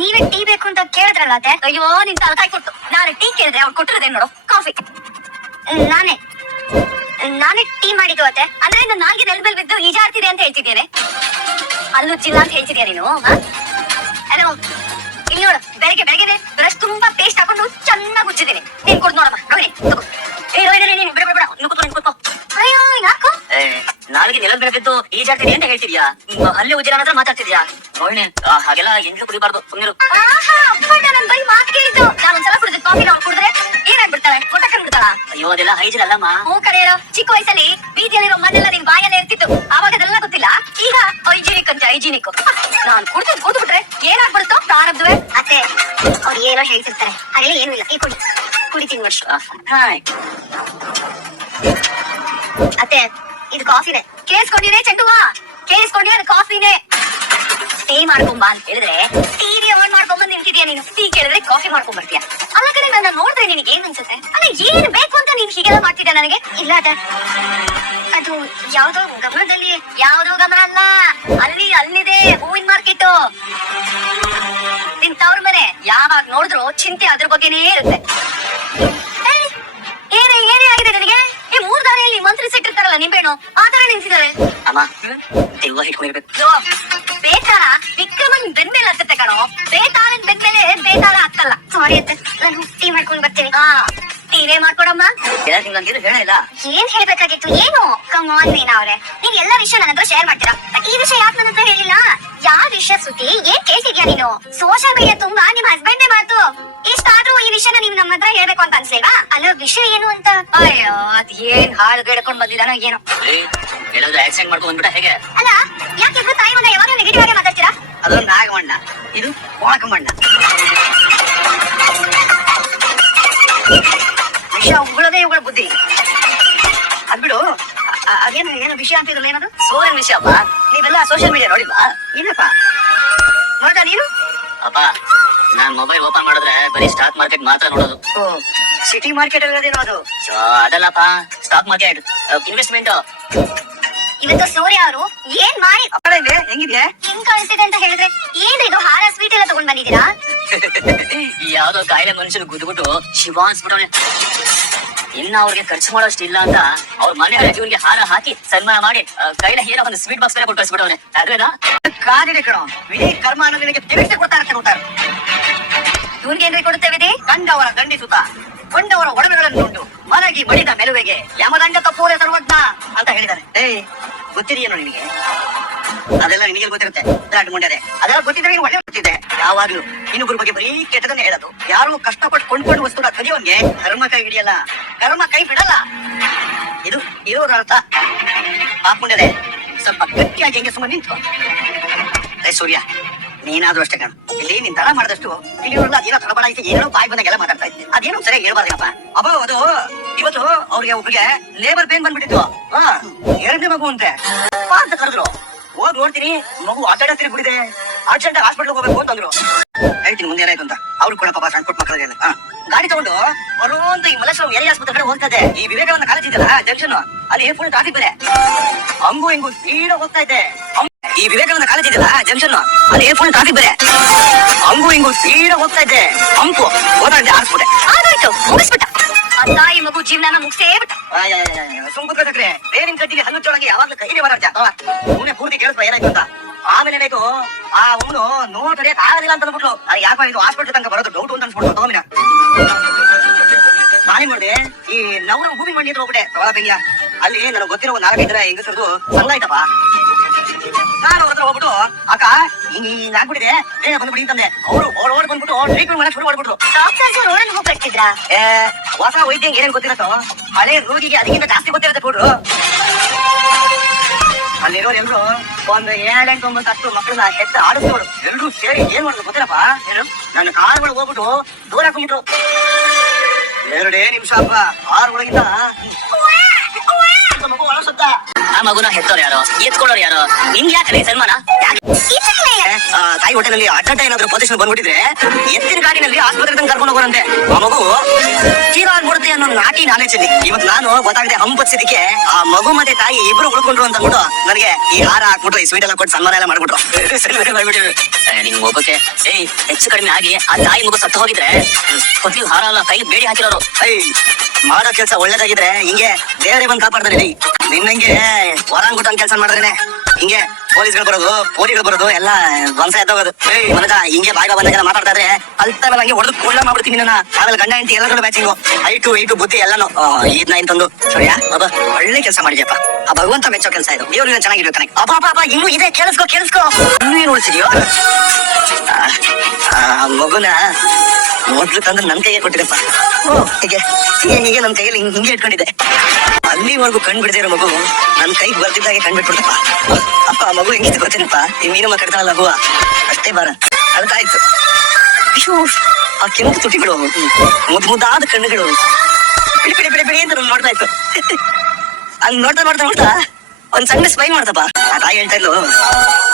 ನೀವೇ ಟೀ ಬೇಕು ಅಂತ ಕೇಳಿದ್ರಲ್ಲ ಅತ್ತೆ. ಅಯ್ಯೋ ನಿನ್ ತಲಕಾಯಿ ಕೊಟ್ಟು ನಾನು ಟೀ ಕೇಳಿದ್ರೆ ಅವ್ರು ಕೊಟ್ಟಿರೋದೇ ನೋಡು ಕಾಫಿ. ನಾನೇ ಟೀ ಮಾಡಿದ್ದು ಅತ್ತೆ. ಅಂದ್ರೆ ನನ್ನ ನಾಲ್ಗೆ ನೆಲದಲ್ಲಿ ಬಿದ್ದು ಈಜಾಡ್ತಿದೆ ಅಂತ ಹೇಳ್ತಿದ್ದೇನೆ. ಅಲ್ಲುಜ್ಜಿಲ್ಲ ಅಂತ ಹೇಳ್ತಿದ್ಯಾ ನೀನು? ಅಯ್ಯೋ ಇಲ್ಲಿ ನೋಡು, ಬೆಳಗ್ಗೆ ಬ್ರಷ್ ತುಂಬಾ ಪೇಸ್ಟ್ ಹಾಕೊಂಡು ಚೆನ್ನಾಗಿ ಉಜ್ಜಿದ್ದೀನಿ. ನೀನ್ ಕೊಡ್ ನೋಡಮ್ಮ. ರೋಹಿಣಿ ತಗೋ. ನೀನ್ ಬಿಡ ಕೂತ್ಕೋ. ಅಯ್ಯೋ ಯಾಕೋ ನಾಲ್ಗೆ ನೆಲದ ಮೇಲೆ ಬಿದ್ದು ಈಜಾಡ್ತಿದೆ ಅಂತ ಹೇಳ್ತಿದ್ಯಾ? ಅಲ್ಲೇ ಉಜ್ಜಿರ ಹತ್ರ ಮಾತಾಡ್ತಿದ್ಯಾ? ರೋಹಿಣಿ ಹಾಗೆಲ್ಲ ಎಂದಿಗೂ ಕುಡಿಬಾರ್ದು. ಸುಮ್ಮನಿರು. ನನ್ ಬೈ ಮಾತು ಕೇಳಿದ್ದು. ನಾನು ಒಂದ್ಸಲ ಕುಡಿದ್ರೆ ಕಾಫಿ ನಾವು ಕುಡಿದ್ರೆ ಏನಾಗ್ಬಿಡ್ತಾಳೆ? ಕೊಟ್ಟಕ್ಬಿಡ್ತಾಳ? ಅಯ್ಯೋ ಅದೆಲ್ಲ ಹೈಜಿನ್ ಅಲ್ಲಮ್ಮ. ಹೂ ಕರೆಯೋ, ಚಿಕ್ಕ ವಯಸ್ಸಲ್ಲಿ ಬೀದಿಯಲ್ಲಿರೋ ಮನೆಲ್ಲ ನಿನ್ ಬಾಯಲ್ಲೇ ಇರ್ತಿತ್ತು. ಆವಾಗ ಅದೆಲ್ಲ ಗೊತ್ತಿಲ್ಲ. ಈಗ ಹೈಜಿನಿಕ್ ನಾನ್ ಕುಡ್ದು ಬಿಟ್ರೆ ಏನಾಗ್ಬಿಡುತ್ತೋ ಪ್ರಾರಬ್ಧವೇ. ಅತ್ತೆ ಅವ್ರು ಏನೋ ಹೇಳ್ತಿರ್ತಾರೆ, ಹಾಗೆ ಏನು ಇಲ್ಲ. ಈ ಕುಡಿತೀನಿ ವರ್ಷ. ಅತ್ತೆ ಇದು ಕಾಫಿನೇ. ಕೇಳಿಸ್ಕೊಂಡಿರೇ ಚೆಂಡುವಾ? ಕೇಳಿಸ್ಕೊಂಡಿ ಅದು ಕಾಫಿನೇ. ಟೀ ಮಾಡ್ಕೊಂಬ ಅಂತ ಹೇಳಿದ್ರೆ ಟಿವಿ ಆನ್ ಮಾಡ್ಕೊಂಬಂದ್ ನಿಂತಿದ್ಯಾ ನೀನು. ಟೀ ಕೇಳಿದ್ರೆ ಕಾಫಿ ಮಾಡ್ಕೊಂಡ್ ಬರ್ತೀಯ. ಅಲ್ಲ ಕಡೆ ನನ್ನ ನೋಡಿದ್ರೆ ನಿನಗೆ ಏನ್ ಅನ್ಸುತ್ತೆ? ಅಲ್ಲ ಏನ್ ಬೇಕು ಅಂತ ನೀನ್ ಹೀಗೆಲ್ಲ ಮಾಡ್ತಿದ್ಯಾ ನನಗೆ? ಇಲ್ಲ ಅದ ಅದು ಯಾವ್ದೋ ಗಮನದಲ್ಲಿ. ಯಾವ್ದೋ ಗಮನ ಅಲ್ಲ, ಅಲ್ಲಿದೆ ಹೂವಿನ ಮಾರ್ಕೆಟ್. ನಿನ್ ತವ್ರ ಮನೆ ಯಾವಾಗ ನೋಡಿದ್ರು ಚಿಂತೆ ಅದ್ರ ಬಗ್ಗೆನೇ ಇರುತ್ತೆ. ಏನೇ ಆಗಿದೆ ನನಗೆ? ಈ 3 ದಾರಿಯಲ್ಲಿ ಮಂತ್ರಿ ಸಿಟ್ಟಿರ್ತಾರಲ್ಲ ನಿಂಬೆಣ್ಣು, ಆ ತರ ನಿಲ್ಸಿದ್ದಾರೆ. ಅಮ್ಮ ದೆವ್ವ ಹಿಡ್ಕೊಂಡಿರ್ಬೇಕು. ಬೇತಾಳ ವಿಕ್ರಮನ್ ಬೆನ್ಮೇಲೆ ಹತ್ತತ್ತೆ ಕಣೋ. ಬೇತಾಳನ್ ಬೆನ್ಮೇಲೆ ಬೇತಾಳ ಹತ್ತಲ್ಲ. ಸಾರಿ ಅತ್ತೆ, ನಾನು ಟೀ ಮಾಡ್ಕೊಂಡು ಬರ್ತೀನಿ. ಟೀನೇ ಮಾಡ್ಕೊಡಮ್ಮ. ಹೇಳ ಇಲ್ಲ. ಏನ್ ಹೇಳ್ಬೇಕಾಗಿತ್ತು? ಏನು ಕಮಾನ್ ಮೀನಾ ಅವ್ರೆ, ನೀವ್ ಎಲ್ಲಾ ವಿಷಯ ನನ್ನ ಹತ್ರ ಶೇರ್ ಮಾಡ್ತೀರಾ. ಈ ವಿಷಯ ಯಾಕೆ ನನ್ನ ಹತ್ರ ಹೇಳಿಲ್ಲ? ಯಾವ ವಿಷಯ ಸುದ್ದಿ ಏನ್ ಕೇಳ್ತಿದ್ಯಾ ನೀನು? ಸೋಷಿಯಲ್ ಮೀಡಿಯಾ ತುಂಬಾ ನಿಮ್ ಹಸ್ಬೆಂಡೇ ಮಾತು. ಇಷ್ಟಾದ್ರೂ ಈ ವಿಷಯನ ನೀವ್ ನಮ್ಮ ಹತ್ರ ಹೇಳ್ಬೇಕು ಅಂತ ಅನ್ಸ್ಲೇವಾ? ಅಲ್ಲ ವಿಷಯ ಏನು ಅಂತ. ಅಯ್ಯೋ ಅದ್ ಏನ್ ಹಾಳು ಗೆಡ್ಕೊಂಡ್ ಬಂದಿದಾನೋ ಏನೋ. ಹೇಳೋದು ಆಕ್ಸಿಡೆಂಟ್ ಮಾಡ್ಕೊಂಡ್ ಬಂದ್ಬಿಟ್ಟ ಹೇಗೆ? ಅಲ್ಲ ಯಾಕೆ ಇಬ್ರು ತಾಯಿ ಮಗ ಯಾವಾಗ ನೆಗೆಟಿವ್ ಆಗಿ ಮಾತಾಡ್ತೀರಾ? ಅದು ನಾಗಮಣ್ಣ, ಇದು ಕೋಣಕಮಣ್ಣ. ವಿಷಯ ಉಗುಳದೇ ಇವುಗಳ ಬುದ್ಧಿ. ಅದ್ಬಿಡು, ಅದೇನು ವಿಷಯ ಅಂತ ಇರಲ್ಲ. ಏನದು ಸೋರಿನ ವಿಷಯ ಅಪ್ಪ. ನೀವೆಲ್ಲ ಸೋಷಿಯಲ್ ಮೀಡಿಯಾ ನೋಡಿಲ್ವಾ? ಏನಪ್ಪ ನೋಡ್ದ ನೀನು? ಅಪ್ಪ ನಾನ್ ಮೊಬೈಲ್ ಓಪನ್ ಮಾಡಿದ್ರೆ ಬರೀ ಸ್ಟಾಕ್ ಮಾರ್ಕೆಟ್ ಮಾತ್ರ ನೋಡೋದು. ಸಿಟಿ ಮಾರ್ಕೆಟ್ ಅಲ್ಲದೇನೋ ಅದು. ಅದಲ್ಲಪ್ಪ, ಸ್ಟಾಕ್ ಮಾರ್ಕೆಟ್ ಇನ್ವೆಸ್ಟ್ಮೆಂಟ್. ಇವತ್ತು ಸೂರ್ಯ ಅವರು ಏನ್ ಮಾಡಿ ಹೆಂಗಿದೆ ಹೆಂಗ್ ಕಳಿಸ್ತಿದೆ ಅಂತ ಹೇಳಿದ್ರೆ ಏನ್ ಇದು ಹಾರ ಸ್ವೀಟ್ ಎಲ್ಲ ತಗೊಂಡ್ ಬಂದಿದ್ದೀರಾ? ಯಾವ್ದೋ ಕಾಯಿಲೆ ಮನುಷ್ಯರು ಗುದ್ಬಿಟ್ಟು ಶಿವ ಅನ್ಸ್ಬಿಟ್ಟವನೆ. ಇನ್ನ ಅವ್ರಿಗೆ ಖರ್ಚು ಮಾಡೋಷ್ಟು ಇಲ್ಲ ಅಂತ ಅವ್ರ ಮನೆಯವರ ಇವನ್ಗೆ ಹಾರ ಹಾಕಿ ಸನ್ಮಾನ ಮಾಡಿ ಕೈಲ ಏನೋ ಒಂದು ಸ್ವೀಟ್ ಬಾಕ್ಸ್ ಬೇರೆ ಕೊಟ್ಟು ಕಳಿಸ್ಬಿಟ್ಟವನೆ. ಅದ್ರೇನಾ ಕಾದಿದೆ ಕಣೋ. ವಿಧಿ ಕರ್ಮ ಅನ್ನೋದು ನಿನಗೆ ತಿರುಗಿಸಿ ಕೊಡ್ತಾರೆ. ಇವ್ರಿಗೆ ಏನ್ರಿ ಕೊಡುತ್ತೆ ವಿಧಿ? ಕಂಡವರ ದಂಡಿಸುತ್ತ ಕೊಂಡವರ ಒಡವೆಗಳನ್ನು ಉಂಟು ಮಲಗಿ ಬಡಿದ ಮೆಲುವೆಗೆ ಯಮದಂಡ ತಪ್ಪೋರೆ ಸರ್ವಜ್ಞ ಅಂತ ಹೇಳಿದ್ದಾರೆ. ಗೊತ್ತಿದೆಯೇನೋ ನಿನಗೆ? ಅದೆಲ್ಲ ನಿನಗೆ ಗೊತ್ತಿರುತ್ತೆ. ದಾಟ್ ಮುಂಡೆ ಅದೆಲ್ಲ ಗೊತ್ತಿದ್ರೆ ನೀನು ಒಳ್ಳೆ ಗೊತ್ತಿದೆ. ಯಾವಾಗ್ಲೂ ಇನ್ನೊಬ್ಬರ ಬಗ್ಗೆ ಬರೀ ಕೆಟ್ಟದನ್ನೇ ಹೇಳೋದು. ಯಾರು ಕಷ್ಟಪಟ್ಟು ಕೊಂಡ್ಕೊಂಡು ವಸ್ತುನ ಕದಿಯೋನ್ಗೆ ಕರ್ಮ ಕೈ ಹಿಡಿಯಲ್ಲ, ಕರ್ಮ ಕೈ ಬಿಡಲ್ಲ. ಇದು ಇರೋದ್ರ ಅರ್ಥ. ಮುಂಡೆ ಸ್ವಲ್ಪ ಗಟ್ಟಿಯಾಗಿ ಹೆಂಗೆ ಸುಮ್ಮನೆ ನಿಂತು. ಸೂರ್ಯ ನೀನಾದ್ರೂ ಅಷ್ಟೇ ಕಣ. ಇಲ್ಲಿ ನೀನ್ ತಡ ಮಾಡಿದಷ್ಟು ತಿಳಿಯೋಲ್ಲ. ಅದೇನೋ ತಡಬಾಡಾಯ್ತು, ಏನೋ ಬಾಯಿ ಬಂದಾಗೆಲ್ಲ ಮಾತಾಡ್ತಾ ಇದ್ದೆ. ಅದೇನೋ ಸರಿಯಾಗಿ ಹೇಳ್ಬಾರ್ದಪ್ಪ. ಅಬ್ಬ ಅದು ಇವತ್ತು ಅವ್ರಿಗೆ ಒಬ್ರಿಗೆ ಲೇಬರ್ ಪೇನ್ ಬಂದ್ಬಿಟ್ಟಿತ್ತು. 2ನೇ ಮಗು ಅಂತೆ ಅಂತ ಕರೆದ್ರು. ಹೋಗ್ ನೋಡ್ತೀನಿ ಮಗು ಆಟಾಡತ್ತಿರಿ ಬಿಡಿದೆ. ಅರ್ಜೆಂಟ್ ಹಾಸ್ಪಿಟಲ್ ಹೋಗ್ಬೇಕು ಅಂತಂದ್ರು. ಹೇಳ್ತೀನಿ ಮುಂದೆ ಏನಾಯ್ತು ಅಂತ. ಅವ್ರು ಕೂಡ ಪಾಪ ಸಣ್ಣ ಪುಟ್ಟ ಮಕ್ಕಳಿಗೆ ಗಾಡಿ ತಗೊಂಡು ಬರೋಂತ ಈ ಮಲೇಶ್ವರಂ ಎಲ್ಲಿ ಆಸ್ಪತ್ರೆ ಕಡೆ ಹೋಗ್ತದೆ. ಈ ವಿವೇಕಾನಂದ ಕಾಲೇಜ್ ಇದೆಯಲ್ಲ ಜಂಕ್ಷನ್, ಅಲ್ಲಿ ಫುಲ್ ಟ್ರಾಫಿಕ್ ಬೇರೆ. ಹಂಗು ಹಿಂಗು ಸ್ಪೀಡ್ ಹೋಗ್ತಾ ಇದೆ. ಈ ವಿವೇಕಾನಂದ ಕಾಲೇಜ್ ಇದೆಯಲ್ಲ ಜಂಕ್ಷನ್, ಅಲ್ಲಿ ಫುಲ್ ಟ್ರಾಫಿಕ್ ಬೇರೆ. ಹಂಗು ಹಿಂಗು ಸ್ಪೀಡ್ ಹೋಗ್ತಾ ಇದೆ. ಹಂಪು ಹೋದಾಡ್ದೆ ಆರಿಸ್ಬಿಟ್ಟೆ. ಆಗೋಯ್ತು, ಮುಗಿಸ್ಬಿಟ್ಟ. ಆ ತಾಯಿ ಮಗು ಜೀವನ ಮುಗಿಸೇ ಬಿಟ್ಟ. ಸುಮ್ಕುತ್ರೆ ಬೇರಿನ ಕಟ್ಟಿಗೆ ಹಲ್ಲುಚ್ಚೊಳಗೆ ಯಾವಾಗ್ಲೂ ಕೈಗೆ ಬರಾಡ್ತ ಅವನೇ ಪೂರ್ತಿ ಕೇಳಿಸ್ಬ ಏನಾಯ್ತು ಅಂತ. ಆಮೇಲೆ ಏನಾಯ್ತು, ಆ ಅವನು ನೋವು ತಡೆಯಕ್ ಆಗದಿಲ್ಲ ಅಂತ ಅಂದ್ಬಿಟ್ಲು. ಅದು ಯಾಕೆ ಇದು ಹಾಸ್ಪಿಟಲ್ ತನಕ ಬರೋದು ಡೌಟ್ ಅಂತ ಅನ್ಸ್ಬಿಟ್ಟು ತಗೊಂಡಿನ. ನಾನೇನ್ ಮಾಡಿದೆ, ಈ ನವರ ಹೂವಿನ ಮಂಡಿ ಹತ್ರ ಹೋಗ್ಬಿಟ್ಟೆ ತಗೊಳ ಬೆಂಗ್ಯ. ಅಲ್ಲಿ ನನಗೆ ಗೊತ್ತಿರೋ 4-5 ಜನ ಹೆಂಗಸರದು ಸಂಘ ಆಯ್ತಪ್ಪ. ನಾನು ಅವ್ರ ಹತ್ರ ಹೋಗ್ಬಿಟ್ಟು ಅಕ್ಕ ಹಿಂಗ್ ಆಗ್ಬಿಟ್ಟಿದೆ ಬೇಗ ಬಂದ್ಬಿಡಿ ಅಂತಂದೆ. ಅವರು ಓಡ್ ಬಂದ್ಬಿಟ್ಟು ಟ್ರೀಟ್ಮೆಂಟ್ ಮಾಡಕ್ ಶುರು ಮಾಡ್ಬಿಟ್ರು. ಡಾಕ್ಟರ್ಸ್ ರೋಡಲ್ಲಿ ಹೋಗ್ಬಿಡ್ತಿದ್ರಾ? ಹೊಸ ವೈದ್ಯಂಗೆ ಏನೇನ್ ಗೊತ್ತಿರತ್ತೋ ಹಳೆ ರೋಗಿಗೆ ಅದಕ್ಕಿಂತ ಜಾಸ್ತಿ ಗೊತ್ತಿರತ್ತೆ ಕೊಡ್ರು. ಅಲ್ಲಿರೋರು ಎಲ್ರು ಒಂದು 7-8-9 10 ಮಕ್ಕಳನ್ನ ಎತ್ತ ಆಡಿಸ್ದವ್ರು. ಎಲ್ರು ಸೇರಿ ಏನ್ ಮಾಡಿದ್ರು ಗೊತ್ತಿರಪ್ಪ? ನನ್ನ ಕಾರ್ ಒಳಗೆ ಹೋಗ್ಬಿಟ್ಟು ದೂರ ಹಾಕೊಂಡ್ಬಿಟ್ರು. 2 ನಿಮಿಷ ಅಪ್ಪ. 6 ಒಳಗಿಂದ ಮಗು ಒಳ ಸುತ್ತ. ಆ ಮಗುನ ಹೆತ್ತೋರು ಯಾರೋ ಎತ್ಕೊಳ್ಳೋರು ಯಾರೋ? ನಿನ್ಗೆ ಯಾಕಲ್ಲ ಸನ್ಮಾನ? ತಾಯಿ ಹೊಟ್ಟೆನಲ್ಲಿ ಅಡ್ಡ ಏನಾದ್ರು ಪೊಸಿಷನ್ ಬಂದ್ಬಿಟ್ಟಿದ್ರೆ ಎತ್ತಿನ ಗಾಡಿನಲ್ಲಿ ಆಸ್ಪತ್ರೆ ತನಕ ಕರ್ಕೊಂಡು ಹೋಗೋರಂತೆ. ಆ ಮಗು ಜೀವ ಆಗ್ಬಿಡುತ್ತೆ ಅನ್ನೋ ನಾಟಿ ನಾಲೆಜ್ ಅಲ್ಲಿ ಇವತ್ತು ನಾನು ಗೊತ್ತಾಗದೆ ಹಂಪತ್ಸಿದಕ್ಕೆ ಆ ಮಗು ಮತ್ತೆ ತಾಯಿ ಇಬ್ರು ಉಳ್ಕೊಂಡ್ರು ಅಂತ ಅಂದ್ಬಿಟ್ಟು ನನಗೆ ಈ ಹಾರ ಹಾಕ್ಬಿಟ್ರು, ಈ ಸ್ವೀಟ್ ಎಲ್ಲ ಕೊಟ್ಟು ಸನ್ಮಾನ ಎಲ್ಲ ಮಾಡ್ಬಿಟ್ರು. ನಿನ್ ಮಗುಕ್ಕೆ ಹೆಚ್ಚು ಕಡಿಮೆ ಆಗಿ ಆ ತಾಯಿ ಮಗು ಸತ್ತು ಹೋಗಿದ್ರೆ ಕೊತ್ಲಿ ಹಾರ ಅಲ್ಲ ಕೈ ಬೇಡಿ ಹಾಕಿರೋರು. ಮಾಡೋ ಕೆಲ್ಸ ಒಳ್ಳೇದಾಗಿದ್ರೆ ಹಿಂಗೆ ದೇವರೇ ಬಂದು ಕಾಪಾಡ್ತಾರೆ. ನಿನ್ನಂಗೆ ಹೊರಾಂಗುಟನ್ ಕೆಲಸ ಮಾಡಿದ್ರೇನೆ ಹಿಂಗೆ ಪೊಲೀಸ್ಗಳು ಬರೋದು ಎಲ್ಲ ಧ್ವಂಸ ಎದ್ದೋಗೋದು. ಮನಗ ಹಿಂಗೆ ಬಾಯಿಗ ಬಂದಾಗೆಲ್ಲ ಮಾತಾಡ್ತಾ ಇದ್ರೆ ಅಲ್ತ ಮೇಲೆ ಹಂಗೆ ಹೊಡೆದು ಕೊಳ್ಳ ಮಾಡ್ಬಿಡ್ತೀನಿ ನನ್ನ. ಆಮೇಲೆ ಗಂಡ ಹೆಂಡತಿ ಎಲ್ಲರೂ ಮ್ಯಾಚಿಂಗು, ಐಟು ಬುದ್ಧಿ ಎಲ್ಲಾನು ಈದ್ ನೈನ್ ತಂದು ಸರಿಯಾ ಬಾಬಾ ಒಳ್ಳೆ ಕೆಲಸ ಮಾಡಿದ್ಯಪ್ಪ. ಆ ಭಗವಂತ ಮೆಚ್ಚೋ ಕೆಲಸ ಇದು. ದೇವ್ರನ್ನ ಚೆನ್ನಾಗಿರ್ಬೇಕು ಕಣೆ. ಅಪ್ಪ ಇನ್ನೂ ಇದೆ, ಕೇಳಿಸ್ಕೋ ಇನ್ನೂ ಏನ್ ಉಳಿಸಿದ್ಯೋ? ಮಗುನ ಮೊದ್ಲು ತಂದ್ರೆ ನನ್ ಕೈಗೆ ಕೊಟ್ಟಿರಪ್ಪ. ಹೀಗೆ ನನ್ ಕೈಯಲ್ಲಿ ಹಿಂಗೆ ಇಟ್ಕೊಂಡಿದ್ದೆ. ಅಲ್ಲಿವರೆಗೂ ಕಣ್ ಬಿಡದಿರೋ ಮಗು ನನ್ ಕೈಗೆ ಬರ್ತಿದ್ದಾಗೆ ಕಣ್ ಬಿಟ್ಬಿಡ್ತಪ್ಪ. ಅಪ್ಪ ಮಗು ಹೆಂಗಿತ್ತು ಗೊತ್ತೇನಪ್ಪ, ಈ ಮೀನಮ್ಮ ಕಟ್ತಾಳಲ್ಲ ಮಗುವ ಅಷ್ಟೇ ಬಾರ ಅಳ್ತಾಯ್ತು. ಆ ಕೆಂಪು ತುಟಿಗಳು, ಮುದ್ದಾದ ಕಣ್ಣುಗಳು ಬಿಡಿ ಅಂತ ನೋಡ್ತಾ ಇತ್ತು. ಹಂಗ್ ನೋಡ್ತಾ ಒಂದ್ ಸಣ್ಣ ಸ್ಮೈಲ್ ಮಾಡ್ತಪ್ಪ. ಆ ತಾಯಿ ಹೇಳ್ತಾ ಇದ್ಲು,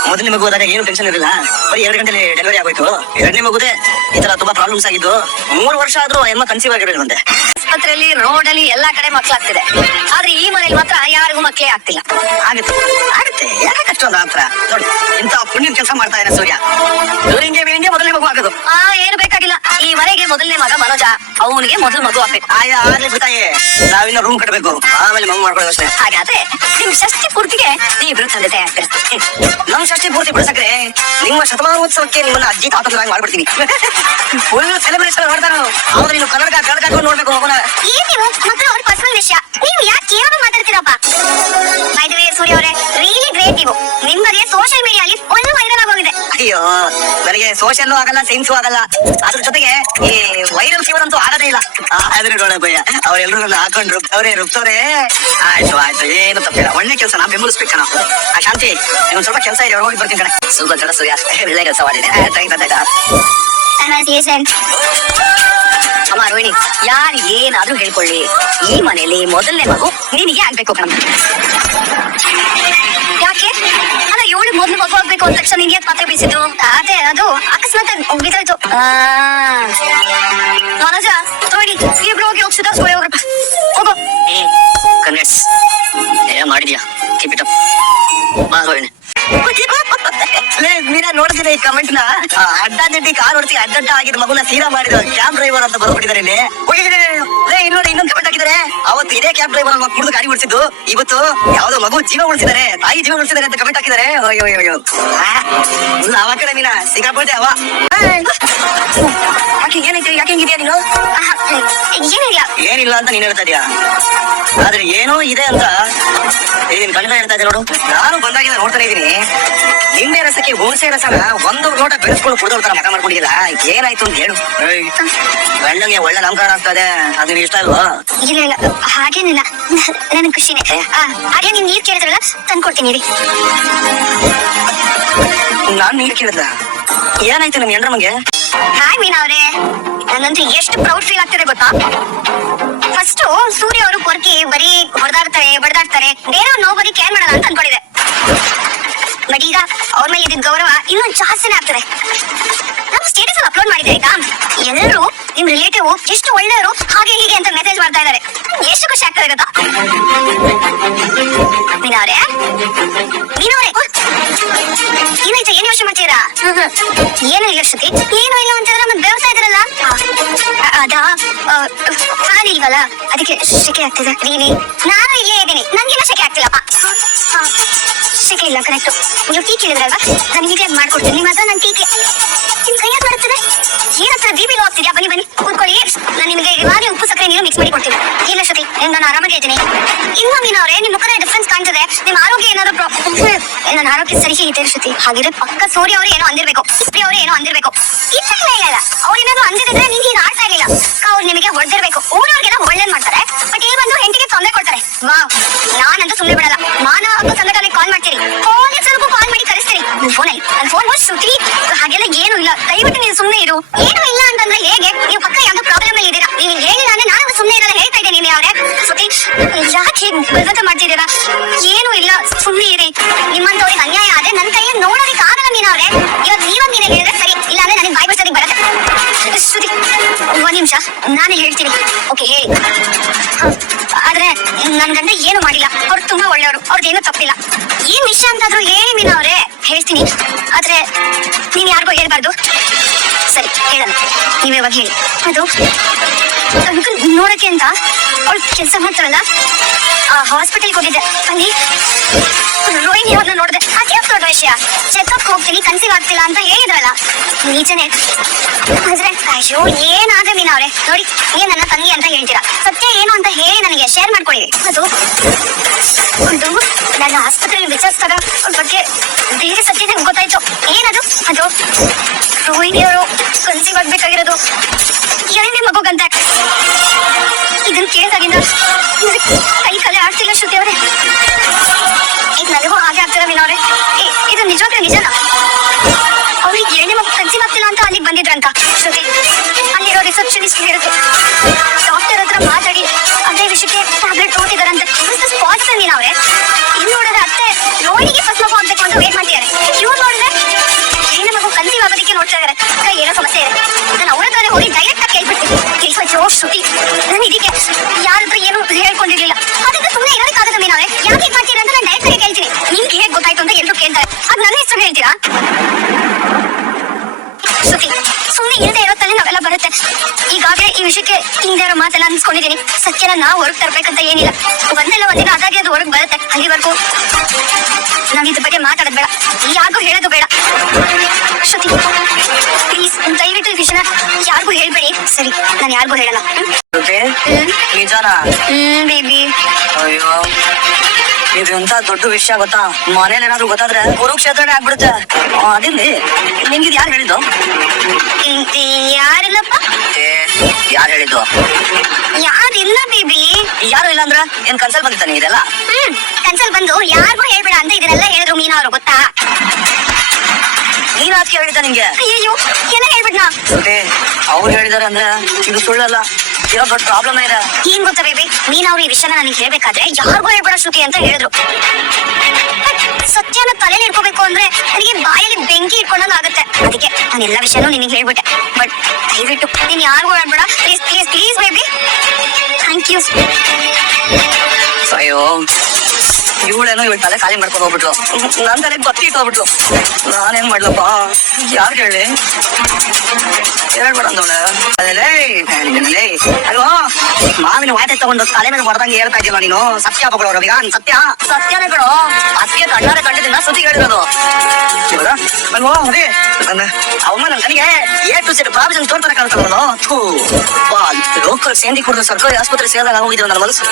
ಮೊದಲನೇ ಮಗು ಹೋದಾಗ ಏನು ಟೆನ್ಷನ್ ಇರಲಿಲ್ಲ, ಬರೀ 2 ಗಂಟೆಲಿ ಡೆಲಿವರಿ ಆಗೋಯ್ತು. 2ನೇ ಮಗುದೇ ಈ ತರ ತುಂಬಾ ಪ್ರಾಬ್ಲಮ್ಸ್ ಆಗಿದ್ದು. 3 ವರ್ಷ ಆದ್ರೂ ಎಮ್ಮ ಕನ್ಸೀವ್ ಆಗಿರೋದಂತೆ. ಆಸ್ಪತ್ರೆಯಲ್ಲಿ ರೋಡ್ ಅಲ್ಲಿ ಎಲ್ಲಾ ಕಡೆ ಮಕ್ಳಾಗ್ತಿದೆ, ಆದ್ರೆ ಈ ಮನೇಲಿ ಮಾತ್ರ ಯಾರಿಗೂ ಮಕ್ಳೇ ಆಗ್ತಿಲ್ಲ. ಆಗುತ್ತೆ ಯಾಕೆ ಅಷ್ಟೊಂದು ಆತರ ನೋಡಿ. ಇಂತ ಪುಣ್ಯದ ಕೆಲಸ ಮಾಡ್ತಾ ಇದ್ದಾರೆ ಸೂರ್ಯ. ಇವ್ರಿಂಗೆ ಮೊದಲನೇ ಮಗು ಆಗೋದು ಏನು ಬೇಕಾಗಿಲ್ಲ. ಈವರೆಗೆ ಮೊದಲನೇ ಮಗ ಮನೋಜ, ಅವನಿಗೆ ಮೊದಲು ಮಗು ಆಗ್ಬೇಕು. ಆಗ್ಲಿ ಬಿಡ್ತಾಯಿ, ನಾವಿನ್ನ ರೂಮ್ ಕಟ್ಟಬೇಕು, ಆಮೇಲೆ ಮಗು ಮಾಡ್ಕೊಳ್ಳೋ ಅಷ್ಟೇ. ಹಾಗಾದ್ರೆ ನಿಮ್ ಷಷ್ಠಿ ಪೂರ್ತಿಗೆ ನೀವಿಬ್ರು ತಂದೆ ತಾಯಿ ಆಗ್ತಾರೆ. ನಮ್ ಷಷ್ಠಿ ಪೂರ್ತಿ ಬಿಡಿಸಕ್ರೆ ನಿಮ್ಮ ಶತಮಾನೋತ್ಸವಕ್ಕೆ ನಿಮ್ಮನ್ನ ಅಜ್ಜಿ ತಾತಂದ್ರಾಗಿ ಮಾಡ್ಬಿಡ್ತೀನಿ. ಫುಲ್ ಸೆಲೆಬ್ರೇಷನ್ ಮಾಡ್ತಾರ. ಆದ್ರೆ ನೀನು ಕನ್ನಡ ನೋಡ್ಬೇಕು ಮಗುನ. ಏನ್ ನೀವು ಮಕ್ಕಳು ಅವ್ರ ಪರ್ಸನಲ್ ವಿಷಯ, ನೀವು ಯಾಕೆ ಕೇವಲ ಮಾತಾಡ್ತೀರಪ್ಪ? ಬೈ ದ ವೇ ಸೂರ್ಯ ಅವರೇ, ರಿಯಲಿ ಗ್ರೇಟ್. ನೀವು ನಿಮ್ ಬಗ್ಗೆ ಸೋಷಿಯಲ್ ಮೀಡಿಯಾಲಿ ಒಳ್ಳೆ ವೈರಲ್ ಆಗೋಗಿದೆ. ಅಯ್ಯೋ ನನಗೆ ಸೋಷಿಯಲ್ ಆಗಲ್ಲ, ಸೈನ್ಸು ಆಗಲ್ಲ, ಅದ್ರ ಜೊತೆಗೆ ಈ ವೈರಲ್ ಫೀವರ್ ಅಂತೂ ಆಗದೇ ಇಲ್ಲ. ಆದ್ರೆ ನೋಡ ಭಯ ಅವ್ರೆಲ್ರು ನನ್ನ ಹಾಕೊಂಡ್ರು ರುಬ್ತವ್ರೆ. ಆಯ್ತು ಏನು ತಪ್ಪಿಲ್ಲ, ಒಳ್ಳೆ ಕೆಲಸ ನಾ ಬೆಂಬಲಿಸ್ಬೇಕು ಕಣ. ಆ ಶಾಂತಿ ಇನ್ನೊಂದ್ ಸ್ವಲ್ಪ ಕೆಲಸ ಇದೆ, ಹೋಗಿ ಬರ್ತೀನಿ ಕಣ. ಸುಖ ಕಡ ಸೂರ್ಯ, ಒಳ್ಳೆ ಕೆಲಸ ಮಾಡಿದೆ. ಅಮ್ಮ ರೋಹಿಣಿ, ಯಾರು ಏನಾದ್ರೂ ಹೇಳ್ಕೊಳ್ಳಿ, ಈ ಮನೇಲಿ ಮೊದಲನೇ ಮಗು ನಿನಗೆ ಆಗ್ಬೇಕು ಕಣ. ಯಾಕೆ ಅಲ್ಲ, ಇವಳು ಮೊದ್ಲು ಮಗು ಆಗ್ಬೇಕು ಅಂದ ತಕ್ಷಣ ನಿನ್ಗೆ ಮಾತ್ರ ಬೀಸಿದ್ದು? ಅದೇ ಅದು ಅಕಸ್ಮಾತ್ ಬಿದ್ದೋಯ್ತು. ಮನೋಜ, ರೋಹಿಣಿ ಇಬ್ರು ಹೋಗಿ ಸುಧಾರಿಸ್ಕೊಳ್ಳಿ ಅವ್ರಪ್ಪ. ಹೋಗೋ. ಕನ್ನೆಟ್ಸ್ ಮಾಡಿದ್ಯಾ, ಕೀಪ್ ಇಟ್ ಅಪ್. ಬಾ ರೋಹಿಣಿ. ಮೀನಾ ನೋಡ್ತೀನಿ ಈ ಕಮೆಂಟ್ ನ. ಅಡ್ಡ ಕಾರ್ ಹೊಡ್ತಿ ಅಡ್ಡ ಆಗಿದ್ ಮಗುನ ಸೀರಾ ಮಾಡಿದ ಕ್ಯಾಬ್ ಡ್ರೈವರ್ ಅಂತ ಬರ್ಬಿಟ್ಟಿದ್ದಾರೆ ಇಲ್ಲಿ. ನೋಡಿ ಇನ್ನೊಂದು ಕಮೆಂಟ್ ಹಾಕಿದ್ದಾರೆ, ಅವತ್ತು ಇದೇ ಕ್ಯಾಬ್ ಡ್ರೈವರ್ ಕುಡಿದು ಗಾಡಿ ಓಡಿಸಿದ್ದು, ಇವತ್ತು ಯಾವ್ದೋ ಮಗು ಜೀವ ಉಳಿಸಿದ್ದಾರೆ, ತಾಯಿ ಜೀವ ಉಳಿಸಿದ್ದಾರೆ ಅಂತ ಕಮೆಂಟ್ ಹಾಕಿದ್ದಾರೆ. ಅಯ್ಯೋ ಅವ ಕಡೆ ಮೀನಾ ಸಿಕ್ಕಾಪಟ್ಟೆ ಅವ. ಏನೈತಿ, ಯಾಕೆ ಹೆಂಗಿದ್ಯಾ ನೀನು? ಏನಿಲ್ಲ ಅಂತ ನೀನ್ ಹೇಳ್ತಾ ಇದೀಯಾ, ಆದ್ರೆ ಏನೋ ಇದೆ ಅಂತ ನೀನ್ ಗಂಡ ಹೇಳ್ತಾ ಇದ್ದೆ ನೋಡು. ನಾನು ಬಂದಾಗಿಂದ ನೋಡ್ತಾನೆ ಇದೀನಿ, ನಿಂಬೆ ರಸಕ್ಕೆ ಹುಣಸೆ ರಸನ ಒಂದು ಲೋಟ ಬೆಳೆಸ್ಕೊಂಡು ಕುಡಿದೋಳ್ತಾರ ಮಗ ಮಾಡ್ಕೊಂಡಿಲ್ಲ. ಏನಾಯ್ತು ಅಂತ ಹೇಳು. ಗಂಡಂಗೆ ಒಳ್ಳೆ ನಮಕಾರ ಆಗ್ತದೆ, ಅದನ್ನ ಇಷ್ಟ ಅಲ್ವಾ? ಇಲ್ಲ ಹಾಗೇನಿಲ್ಲ, ನನ್ ಖುಷಿನೇ. ಹಾಗೆ ನೀವ್ ನೀರ್ ಕೇಳಿದ್ರಲ್ಲ, ತಂದ್ಕೊಡ್ತೀನಿ ರೀ. ನಾನ್ ನೀರ್ ಕೇಳಿದ್ದ, ಏನಾಯ್ತು ನಮ್ ಹೆಂಡ್ರಮ್ಮಗೆ? ಹಾಯ್ ಮೀನಾ ಅವ್ರೆ, ನಂಗಂತೂ ಎಷ್ಟು ಪ್ರೌಡ್ ಫೀಲ್ ಆಗ್ತಿದೆ ಗೊತ್ತಾ. ಫಸ್ಟ್ ಸೂರ್ಯ ಅವರು ಕೊರ್ಕಿ ಬರೀ ಹೊಡೆದಾಡ್ತಾರೆ ಬಡದಾಡ್ತಾರೆ, ಬೇರೆ ನೋವು ಬರೀ ಕೇರ್ ಮಾಡಲ್ಲ ಅಂತ ಅನ್ಕೊಂಡಿದೆ. ಬಟ್ ಈಗ ಅವ್ರ ಮೇಲೆ ಇದ್ದಿದ್ದ ಗೌರವ ಇನ್ನೊಂದು ಜಾಸ್ತಿನೇ ಆಗ್ತದೆ. ನಮ್ಮ ಸ್ಟೇಟಸ್ ಅಲ್ಲಿ ಅಪ್ಲೋಡ್ ಮಾಡಿದೆ ಆಯ್ತಾ, ಎಲ್ಲರೂ ನಿಮ್ ರಿಲೇಟಿವ್ ಎಷ್ಟು ಒಳ್ಳೆಯವರು ಹಾಗೆ ಹೀಗೆ ಅಂತ ಮೆಸೇಜ್ ಮಾಡ್ತಾ ಇದಾರೆ. ಎಷ್ಟು ಖುಷಿ ಆಗ್ತದೆ ಗೊತ್ತಾ. ಮೀನವ್ರೆ ಏನಾಯ್ತು, ಏನ್ ಯೋಚನೆ ಮಾಡ್ತೀರಾ? ಏನು ಇಲ್ಲ ಶ್ರುತಿ, ಏನು ಇಲ್ಲ ಅಂತಂದ್ರೆ ಮತ್ತೆ ಬೆವರ್ತಾ ಇದ್ರಲ್ಲ. ಅದಾ ಫ್ಯಾನ್ ಇಲ್ವಲ್ಲ, ಅದಕ್ಕೆ ಶೆಕೆ ಆಗ್ತಿದೆ. ರೀನಿ ನಾನು ಇಲ್ಲೇ ಇದ್ದೀನಿ, ನಂಗೆಲ್ಲ ಶೆಕೆ ಆಗ್ತಿಲ್ಲಪ್ಪ. ಶೆಕೆ ಇಲ್ಲ, ಕರೆಕ್ಟ್. ನೀವು ಟೀ ಕೇಳಿದ್ರಲ್ವಾ, ನಾನು ಹೀಗೆ ಮಾಡ್ಕೊಡ್ತೀನಿ. ನಿಮ್ಮ ಹತ್ರ ನಾನು ಟೀಕೆ ನಿಮ್ ಕೈಯಾಗ ಬರುತ್ತದೆ. ಏನತ್ರ ಬಿಪಿ ಲೋ ಆಗ್ತಿದ್ಯಾ? ಬನ್ನಿ ಕೂತ್ಕೊಳ್ಳಿ, ನಾನು ನಿಮಗೆ ಇವಾಗಲೇ ಉಪ್ಪು ಸಕ್ಕರೆ ನೀರು ಮಿಕ್ಸ್ ಮಾಡಿ ಕೊಡ್ತೀನಿ. ಇಲ್ಲ ಶ್ರುತಿ, ನಾನು ಆರಾಮಾಗಿ ಇದ್ದೀನಿ. ಇನ್ನು ಮೀನವ್ರೆ, ನಿಮ್ ಮುಖದ ಡಿಫ್ರೆನ್ಸ್ ಕಾಣ್ತದೆ. ನಿಮ್ ಆರೋಗ್ಯ ಏನಾದ್ರು ನನ್ನ ಆರೋಗ್ಯ ಸರಿ ಇದೆ ಶ್ರುತಿ. ಹಾಗಿದ್ರೆ ಪಕ್ಕ ಸೂರ್ಯ ಅವರು ಏನೋ ಅಂದಿರ್ಬೇಕು, ಅವ್ರು ಏನೋ ಅಂದಿರ್ಬೇಕು. ಇಲ್ಲ ಅವ್ರು ಏನಾದ್ರು ಅಂದಿದ್ರೆ ನಿಮ್ಗೆ ಈಗ ಆಡ್ತಾ ಇರ್ಲಿಲ್ಲ. ಅವ್ರು ನಿಮಗೆ ಹೊಡೆದಿರ್ಬೇಕು. ಊರವ್ರಿಗೆಲ್ಲ ಒಳ್ಳೇದ್ ಮಾಡ್ತಾರೆ, ಬಟ್ ಈ ಬಂದು ಹೆಂಡತಿಗೆ ತೊಂದರೆ ಕೊಡ್ತಾರೆ. ವಾವ್, ನಾನಂತೂ ಸುಮ್ಮನೆ ಬಿಡಲ್ಲ. ಮಾನವ ಹಕ್ಕು ಸಂಘಟನೆಗೆ ಕಾಲ್ ಮಾಡ್ತೀರಿ, ಪೊಲೀಸರಿಗೂ ಕಾಲ್ ಮಾಡಿ ಕರೆಸ್ತೀರಿ. ನನ್ನ ಫೋನ್ ಶ್ರುತಿ, ಹಾಗೆಲ್ಲ ಏನು ಇಲ್ಲ, ದಯವಿಟ್ಟು ನೀವು ಸುಮ್ಮನೆ ಇರು. ಏನು ಇಲ್ಲ ಅಂತಂದ್ರೆ ಹೇಗೆ? ನೀವು ಪಕ್ಕ ಯಾವ್ದೋ ಪ್ರಾಬ್ಲಮ್ ಅಲ್ಲಿ ಇದ್ದೀರಾ. ನೀವು ಹೇಳಿಲ್ಲ ಅಂದ್ರೆ ನಾನು ಸುಮ್ಮನೆ ಇರಲ್ಲ ಹೇಳ್ತಾ ಇದ್ದೀನಿ. ನೀನು ಅವ್ರೆ ಶ್ರುತಿ, ಯಾಕೆ ಹೀಗೆ ಗರ್ವತ ಮಾಡ್ತಿದ್ದೀರಾ? ಏನು ಇಲ್ಲ, ಸುಮ್ಮನೆ ಇರಿ. ನಿಮ್ಮಂತವ್ರಿಗೆ ಅನ್ಯಾಯ ಆದ್ರೆ ನನ್ನ ಕೈಯಲ್ಲಿ ನೋಡೋದಕ್ಕೆ ಆಗಲ್ಲ. ನೀನವ್ರೆ ಇವತ್ತು ನಿಂಗೆ ಬರತ್ತೆ. ಶ್ರುತಿ ಒಂದ್ ನಿಮಿಷ ನಾನೇ ಹೇಳ್ತೀನಿ. ಓಕೆ ಹೇಳಿ. ಆದ್ರೆ ನನ್ ಗಂಡ ಏನು ಮಾಡಿಲ್ಲ, ಅವ್ರು ತುಂಬಾ ಒಳ್ಳೆಯವರು, ಅವ್ರದ್ದೇನು ತಪ್ಪಿಲ್ಲ. ಏನ್ ವಿಷಯ ಅಂತಾದ್ರೂ ಹೇಳಿ ಮೀನಾ ಅವ್ರೆ. ಹೇಳ್ತೀನಿ, ಆದ್ರೆ ನೀನ್ ಯಾರಿಗೂ ಹೇಳ್ಬಾರ್ದು. ಸರಿ ಹೇಳಲ್ಲ, ನೀವ್ ಇವಾಗ ಹೇಳಿ. ಅದು ಅಂಕಲ್ ನೋಡಕ್ಕೆ ಅಂತ ಅವಳು ಕೆಲಸ ಮಾಡ್ತಾರಲ್ಲ ಆ ಹಾಸ್ಪಿಟಲ್ಗೆ ಹೋಗಿದ್ದೆ. ಅಲ್ಲಿ ರೋಹಿಣಿ ಅವ್ರನ್ನ ನೋಡಿದೆ. ಅದೇ ದೊಡ್ಡ ವಿಷಯ. ಚೆಕಪ್ ಹೋಗ್ತೀನಿ, ಕನ್ಸೀವ್ ಆಗ್ತಿಲ್ಲ ಅಂತ ಹೇಳಿದ್ರಲ್ಲ, ನಿಜನೇ. ಆದ್ರೆ ಅಯ್ಯೋ ಏನಾದ್ರೆ ಮೀನಾ ಅವ್ರೆ, ನೋಡಿ ನೀನ್ ನನ್ನ ತಂಗಿ ಅಂತ ಹೇಳ್ತೀರಾ, ಸತ್ಯ ಏನು ಅಂತ ಹೇಳಿ ನನಗೆ ಶೇರ್ ಮಾಡ್ಕೊಳ್ಳಿ. ಅದು ನಾನು ಆಸ್ಪತ್ರೆಯಲ್ಲಿ ವಿಚಾರಿಸಿದಾಗ ಅವ್ರ ಬಗ್ಗೆ ಬೇರೆ ಸತ್ಯ ನಂಗೆ ಗೊತ್ತಾಯ್ತು. ಏನದು? ಅದು ರೋಹಿಣಿ ಅವರು ಕನ್ಸೀವ್ ಆಗ್ಬೇಕಾಗಿರೋದು 2ನೇ ಮಗುಗಂತ. ಇದನ್ನ ಕೇಳಿದಾಗಿಂದ ಕೈ ಕಾಲೇ ಆಡ್ತಿಲ್ಲ ಶ್ರುತಿ ಅವರೇ. ಈಗ ನನಗೂ ಹಾಗೆ ಆಗ್ತಿಲ್ಲ ಮೀನಾ ಅವ್ರೆ. ಇದು ನಿಜವಾಗ್ಲೂ ನಿಜನಾ? ಅವ್ರಿಗೆ 2ನೇ ಮಗು ಕನ್ಸೀವ್ ಆಗ್ತಿಲ್ಲ ಅಂತ ಅಲ್ಲಿಗೆ ಬಂದಿದ್ರಂತ ಶ್ರುತಿ. ಅಲ್ಲಿರೋ ರಿಸೆಪ್ಷನಿಸ್ಟ್ ಹೇಳಿದ್ರು. ಡಾಕ್ಟರ್ ಹತ್ರ ಮಾತಾಡಿ ಅದೇ ವಿಷಯಕ್ಕೆ ಟ್ಯಾಬ್ಲೆಟ್ ತಗೋತಿದಾರಂತೆ. ಪಾಸಿಬಲ್ ಮೀನಾ ಅವ್ರೆ. ಇನ್ನು ನೋಡಿದ್ರೆ ಅತ್ತೆ ರೋಹಿಣಿಗೆ ಫಸ್ಟ್ ಮಗು ಆಗ್ಬೇಕು ಅಂತ ವೇಟ್ ಮಾಡ್ತಿದ್ದಾರೆ. ಇವ್ರು ನೋಡಿದ್ರೆ 2ನೇ ಮಗು ಕನ್ಸೀವ್ ಆಗೋದಕ್ಕೆ ನೋಡ್ತಾ ಇದಾರೆ. ಏನೋ ಸಮಸ್ಯೆ ಇದೆ. ನಾನು ಅವ್ರ ಹತ್ರನೇ ಹೋಗಿ ಡೈರೆಕ್ಟ್ ಆಗಿ ಕೇಳ್ಬಿಡ್ತೀನಿ. ಕೇಳ್ಸೋ ಶ್ರುತಿ, ನಾನು ಇದಕ್ಕೆ ಯಾರತ್ರ ಏನು ಹೇಳ್ಕೊಂಡಿರ್ಲಿಲ್ಲ. ಅದಕ್ಕೆ ಸುಮ್ಮನೆ ಇರೋದಕ್ಕಾಗದ ಮೀನಾ ಅವ್ರೆ. ಯಾಕೆ ಮಾಡ್ತೀರಾ ಅಂತ ನಾನು ಡೈರೆಕ್ಟ್ ಆಗಿ ಕೇಳ್ತೀನಿ. ನಿಮ್ಗೆ ಹೇಗೆ ಗೊತ್ತಾಯ್ತು ಅಂತ ಎಲ್ಲರೂ ಕೇಳ್ತಾರೆ. ಅದು ನನ್ನ ಹೆಸರು ಹೇಳ್ತೀರಾ? ಶ್ರುತಿ, ಸುಮ್ಮನೆ ಇಲ್ಲದೆ ಇರೋ ತಲೆ ನಾವೆಲ್ಲ ಬರುತ್ತೆ. ಈಗಾಗಲೇ ಈ ವಿಷಯಕ್ಕೆ ಹಿಂದೆ ಇರೋ ಮಾತೆಲ್ಲ ಅನ್ಸ್ಕೊಂಡಿದ್ದೀನಿ. ಸತ್ಯನ ನಾವು ಹೊರಗೆ ತರಬೇಕಂತ ಏನಿಲ್ಲ. ಒಂದೆಲ್ಲ ಒಂದಿನ ಅದಾಗಿ ಅದು ಹೊರಗೆ ಬರುತ್ತೆ. ಅಲ್ಲಿವರೆಗೂ ನಾವ್ ಇದ್ರ ಬಗ್ಗೆ ಮಾತಾಡೋದು ಬೇಡ, ಯಾರಿಗೂ ಹೇಳೋದು ಬೇಡ. ಶ್ರುತಿ ಪ್ಲೀಸ್ ದಯವಿಟ್ಟು ಈ ವಿಷಯನ ಯಾರಿಗೂ ಹೇಳ್ಬೇಡಿ. ಸರಿ, ನಾನು ಯಾರಿಗೂ ಹೇಳಲ್ಲ. ನಿಜಾನಾ? ಬೇಬಿ. ಅಯ್ಯೋ, ಇದು ಎಂತ ದೊಡ್ಡ ವಿಷಯ ಗೊತ್ತಾ? ಮನೇಲಿ ಏನಾದ್ರು ಗೊತ್ತಾದ್ರೆ ಕುರುಕ್ಷೇತ್ರನೇ ಆಗ್ಬಿಡುತ್ತೆ. ಅದಿಲ್ಲಿ ನಿಮ್ಗೆ ಯಾರು ಹೇಳಿದ್ದು? ಯಾರಿಲ್ಲಪ್ಪ. ಯಾರು ಹೇಳಿದ್ದು? ಯಾರಿಲ್ಲ ಬೇಬಿ. ಯಾರು ಇಲ್ಲ ಅಂದ್ರ ಏನ್ ಕನ್ಸಲ್ ಬಂದಿತ್ತ ನಿಂಗೆಲ್ಲ? ಕನ್ಸಲ್ ಬಂದು ಯಾರಿಗೂ ಹೇಳ್ಬೇಡ ಅಂತ ಇದನ್ನೆಲ್ಲ ಹೇಳಿದ್ರು ಮೀನಾ ಅವರು, ಗೊತ್ತಾ? ನೀನ್ ಅದಕ್ಕೆ ಹೇಳಿದ್ದ ನಿಂಗೆ? ಅಯ್ಯೋ ಎಲ್ಲ ಹೇಳ್ಬಿಡ್ನಾ? ಅವ್ರು ಹೇಳಿದಾರೆ ಅಂದ್ರೆ ಇದು ಸುಳ್ಳಲ್ಲ, ಇರೋ ದೊಡ್ಡ ಪ್ರಾಬ್ಲಮ್ ಇದೆ. ಏನ್ ಗೊತ್ತಾ ಬೇಬಿ, ಮೀನಾ ಅವ್ರು ಈ ವಿಷಯನ ನನಗೆ ಹೇಳ್ಬೇಕಾದ್ರೆ ಯಾರಿಗೂ ಹೇಳ್ಬೇಡ ಶ್ರುತಿ ಅಂತ ಹೇಳಿದ್ರು. ಸತ್ಯನ ತಲೆಯಲ್ಲಿ ಇಟ್ಕೋಬೇಕು ಅಂದ್ರೆ ನನಗೆ ಬಾಯಲ್ಲಿ ಬೆಂಕಿ ಇಟ್ಕೊಂಡಂಗ ಆಗುತ್ತೆ. ಅದಕ್ಕೆ ನಾನು ಎಲ್ಲ ವಿಷಯನೂ ನಿನಗೆ ಹೇಳ್ಬಿಟ್ಟೆ. ಬಟ್ ದಯವಿಟ್ಟು ನೀನ್ ಯಾರಿಗೂ ಹೇಳ್ಬೇಡ please please please baby. Thank you. ಅಯ್ಯೋ, ಇವಳೇನೋ ಇವಳು ತಲೆ ಖಾಲಿ ಮಾಡ್ಕೊಂಡು ಹೋಗ್ಬಿಟ್ಲು. ನನ್ ತಲೆಗೆ ಬತ್ತಿ ಇಟ್ಟೋಗ್ಬಿಟ್ಲು. ನಾನೇನ್ ಮಾಡ್ಲಪ್ಪ? ಯಾರು ಹೇಳಿ? ಹೇಳ್ಬೇಡ ಅಂದವಳೆ. ಅಲ್ವಾ, ಮಾವಿನ ವಾಟೆ ತಗೊಂಡು ತಲೆ ಮೇಲೆ ಹೊಡೆದಂಗೆ ಹೇಳ್ತಾ ಇದೀವ ನೀನು. ಸತ್ಯ ಬಗಳವ್ರ ಈಗ ಸತ್ಯ ಸತ್ಯನೇ ಬಿಡು. ಅದಕ್ಕೆ ಕಣ್ಣಾರೆ ಕಂಡಿದ್ದನ್ನ ಸುದ್ದಿ ಹೇಳಿರೋದು ಅಲ್ವಾ? ಅದೇ ಅವಮ್ಮ ನನಗೆ A to Z ಪ್ರಾವಿಷನ್ ತೋರ್ತಾರೆ ಕಾಣ್ತಾವಲ್ಲ. ಲೋಕಲ್ ಸೇಂದಿ ಕುಡಿದು ಸರ್ಕಾರಿ ಆಸ್ಪತ್ರೆ ಸೇರಿದಾಗ ಹೋಗಿದ್ದೇವೆ ನನ್ನ ಮನಸ್ಸು.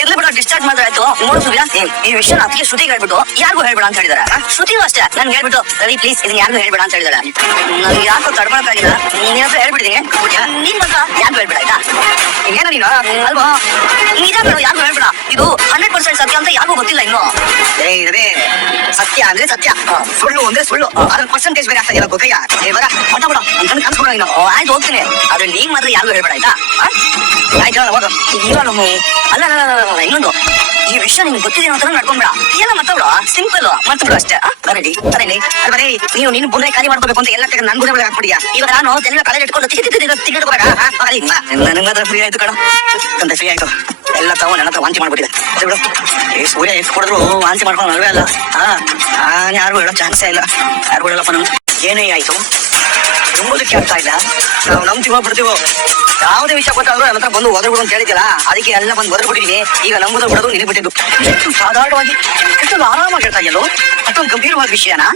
ಇರ್ಲಿ ಬಿಡ, ಡಿಸ್ಚಾರ್ಜ್ ಮಾಡಿದ್ರೆ ಆಯ್ತು. ನೋಡು ಸೂರ್ಯ, ಈ ವಿಷಯ ಅದಕ್ಕೆ ಶ್ರುತಿಗೆ ಹೇಳ್ಬಿಟ್ಟು ಯಾರಿಗೂ ಹೇಳ್ಬೇಡ ಅಂತ ಹೇಳಿದಾರೆ. ಶ್ರುತಿಗೂ ಅಷ್ಟೇ ನನ್ಗೆ ಹೇಳ್ಬಿಟ್ಟು ರವಿ ಪ್ಲೀಸ್ ಇದನ್ನ ಯಾರಿಗೂ ಹೇಳ್ಬೇಡ ಅಂತ ಹೇಳಿದಾರೆ. ನನ್ಗೆ ಯಾಕೋ ತಡ್ಕೊಳಕ್ಕಾಗಿಲ್ಲ. ನೀನ್ ಹತ್ರ ಹೇಳ್ಬಿಡ್ತೀನಿ. ನೀನ್ ಮಾತ್ರ ಯಾರಿಗೂ ಹೇಳ್ಬೇಡ ಆಯ್ತಾ? ಏನೋ ನೀನು ಅಲ್ವಾ? ನಿಜ ಬೇಡ, ಯಾರಿಗೂ ಹೇಳ್ಬೇಡ. ಇದು 100% ಸತ್ಯ ಅಂತ ಯಾರಿಗೂ ಗೊತ್ತಿಲ್ಲ ಇನ್ನು. ಸತ್ಯ ಅಂದ್ರೆ ಸತ್ಯ, ಸುಳ್ಳು ಅಂದ್ರೆ ಸುಳ್ಳು. ಅದ್ರ ಪರ್ಸೆಂಟೇಜ್ ಬೇರೆ ಆಗ್ತಾ ಇಲ್ಲ ಗೊತ್ತಯ್ಯ. ಇವಾಗ ಹೊಟ್ಟ ಬಿಡ ಅಂತ ಕನ್ಸ್ಬಿಡ ನೀನು. ಆಯ್ತು ಹೋಗ್ತೀನಿ, ಆದ್ರೆ ನೀನ್ ಮಾತ್ರ ಯಾರಿಗೂ ಹೇಳ್ಬೇಡ ಆಯ್ತಾ? ಆಯ್ತು ಹೋಗ. ಇವಾಗ ಅಲ್ಲ ಇನ್ನೊಂದು, ಈ ವಿಷಯ ನಿಮ್ಗೆ ಗೊತ್ತಿದೆ ಅಂತ ನಡ್ಕೊಂಡ್ಬಿಡ. ಎಲ್ಲ ಮತ್ತಬಿಡ, ಸಿಂಪಲ್ ಮರ್ತು ಬಿಡು ಅಷ್ಟೇ. ಬರೀ ಬರೀ ನೀವು ನೀನು ಬುಲ್ಲೆ ಖಾಲಿ ಮಾಡ್ಕೋಬೇಕು ಅಂತ ಎಲ್ಲ ನನ್ ಬುಡ ಹಾಕ್ಬಿಡಿಯಾ? ಇವಾಗ ನಾನು ತೆಲಿನ ಕಾಲೇಜ್ ಇಟ್ಕೊಂಡು ತಿಂಗಳು ಬರಾಗ ನನಗೆ ಮಾತ್ರ ಫ್ರೀ ಆಯ್ತು ಕಣ ಅಂತ. ಫ್ರೀ ಆಯ್ತು ಎಲ್ಲ ತಾವು ನನ್ನ ಹತ್ರ ವಾಂತಿ ಮಾಡ್ಬಿಟ್ಟಿದೆ. ಬಿಡು, ಈ ಸೂರ್ಯ ಎಷ್ಟು ಕೊಡಿದ್ರು ವಾಂತಿ ಮಾಡ್ಕೊಂಡು ಅಲ್ವೇ ಅಲ್ಲ. ಯಾರಿಗೂ ಹೇಳೋ ಚಾನ್ಸೇ ಇಲ್ಲ. ಯಾರಿಗೂ ಹೇಳಪ್ಪ ನಮ್ಗೆ ಏನೇ ಆಯ್ತು ತುಂಬದಕ್ಕೆ ಆಗ್ತಾ ಇಲ್ಲ. ನಾವು ನಂಬ್ತೀವೋ ಬಿಡ್ತೀವೋ, ಯಾವುದೇ ವಿಷಯ ಗೊತ್ತಾದ್ರು ನನ್ನ ಹತ್ರ ಬಂದು ಒದರ್ಬಿಡು ಅಂತ ಹೇಳಿದ್ಯಲ್ಲ, ಅದಕ್ಕೆ ಎಲ್ಲ ಬಂದು ಒದರ್ಬಿಟ್ಟಿದೀನಿ. ಈಗ ನಂಬುದು ಬಿಡೋದು ನಿನಗೆ ಬಿಟ್ಟಿದ್ದು. ಎಷ್ಟು ಸಾಧಾರಣವಾಗಿ ಎಷ್ಟೊಂದು ಆರಾಮಾಗಿ ಹೇಳ್ತಾ ಇದೆಯಲ್ಲೋ, ಅಷ್ಟೊಂದು ಗಂಭೀರವಾದ ವಿಷಯನಾ?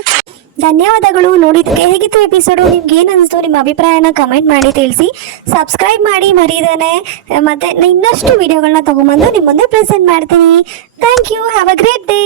ಧನ್ಯವಾದಗಳು. ನೋಡಿದ್ದಕ್ಕೆ ಹೇಗಿತ್ತು ಎಪಿಸೋಡು? ನಿಮ್ಗೆ ಏನು ಅನಿಸ್ತು? ನಿಮ್ಮ ಅಭಿಪ್ರಾಯನ ಕಮೆಂಟ್ ಮಾಡಿ ತಿಳಿಸಿ. ಸಬ್ಸ್ಕ್ರೈಬ್ ಮಾಡಿ ಮರೀದೇನೆ. ಮತ್ತೆ ಇನ್ನಷ್ಟು ವಿಡಿಯೋಗಳನ್ನ ತಗೊಂಬಂದು ನಿಮ್ಮ ಮುಂದೆ ಪ್ರೆಸೆಂಟ್ ಮಾಡ್ತೀನಿ. Thank you. Have a great day.